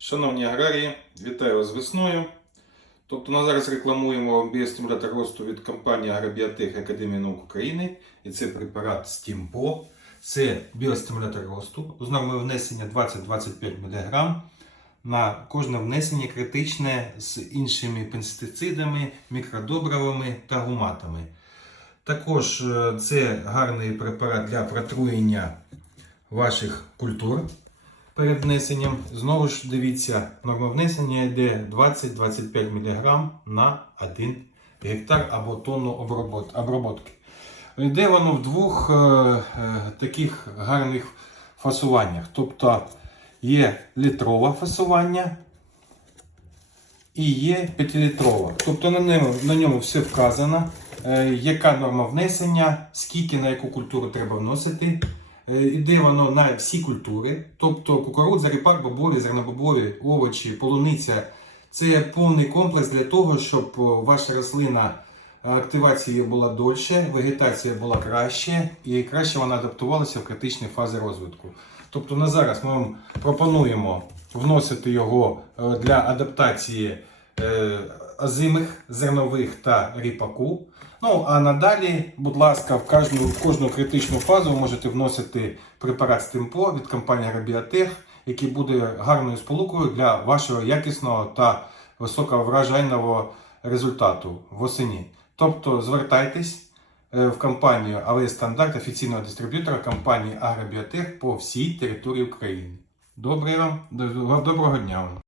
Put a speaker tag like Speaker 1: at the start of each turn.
Speaker 1: Шановні аграрії, вітаю вас з весною. Тобто ми зараз рекламуємо біостимулятор росту від компанії Агробіотех Академії наук України. І це препарат Стімпо. Це біостимулятор росту з нормою внесення 20-25 мг. На кожне внесення критичне з іншими пестицидами, мікродобривами та гуматами. Також е, це гарний препарат для протруєння ваших культур перед внесенням. Знову ж дивіться, норма внесення йде 20-25 мг на 1 гектар або тонну оброботки. Йде воно в двох е, е, таких гарних фасуваннях. Тобто є літрове фасування і є 5-літрова. Тобто на ньому, на ньому все вказано, е, яка норма внесення, скільки на яку культуру треба вносити. Е, Іде воно на всі культури, тобто кукурудза, ріпак, бобові, зернобобові, овочі, полуниця. Це повний комплекс для того, щоб ваша рослина е, активація була дольше, вегетація була краще і краще вона адаптувалася в критичні фази розвитку. Тобто на зараз ми вам пропонуємо вносити його е, для адаптації е, озимих, зернових та ріпаку. Ну а надалі, будь ласка, в кожну, в кожну критичну фазу ви можете вносити препарат Стимпо від компанії Агробіотех, який буде гарною сполукою для вашого якісного та високовражайного результату восені. Тобто звертайтесь е, в компанію АВС Стандарт офіційного дистриб'ютора компанії Агробіотех по всій території України. Вам, доброго дня вам!